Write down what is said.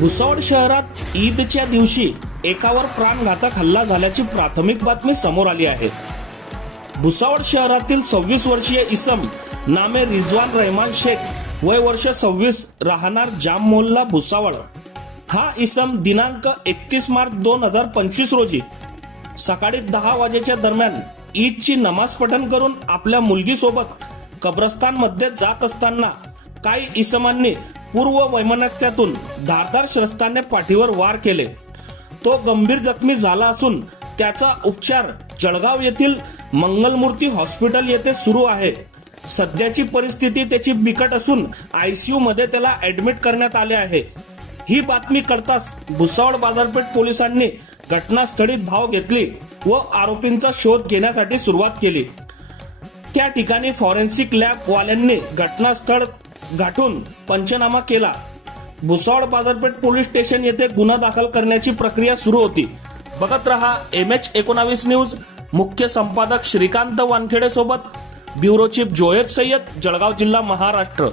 भुसावळ शहरात ईदच्या दिवशी एकावर प्राणघातक हल्ला झाल्याची प्राथमिक बातमी समोर आली आहे. भुसावळ शहरातील सव्वीस वर्षीय इसम नामे रिजवान रहमान शेख वय वर्ष सव्वीस राहणार जाम मोहल्ला भुसावळ. हा इसम दिनांक एकतीस मार्च दोन हजार पंचवीस रोजी सकाळी दहा वाजेच्या दरम्यान ईदची नमाज पठण करून आपल्या मुलगीसोबत कब्रस्तानमध्ये जात असताना काही इसमांनी पूर्व वैमनस्यातून धारदार शस्त्राने पाठीवर वार केले. तो गंभीर जखमी झाला असून त्याचा उपचार जळगाव येथील मंगलमूर्ती हॉस्पिटल येथे सुरू आहे. सध्याची परिस्थिती त्याची बिकट असून आयसीयू मध्ये त्याला ऍडमिट करण्यात आले आहे. ही बातमी कळताच भुसावळ बाजारपेठ पोलिसांनी घटनास्थळी धाव घेतली व आरोपींचा शोध घेण्यासाठी सुरुवात केली. त्या ठिकाणी फॉरेन्सिक लॅब वाल्यांनी घटनास्थळ गाठून पंचनामा केला. भुसावळ बाजारपेठ पोलीस स्टेशन येथे गुन्हा दाखल करण्याची प्रक्रिया सुरू होती. बघत रहा एम एच एकोणावीस न्यूज. मुख्य संपादक श्रीकांत वानखेडे सोबत. ब्युरो चीफ जोएब सय्यद जळगाव जिल्हा महाराष्ट्र.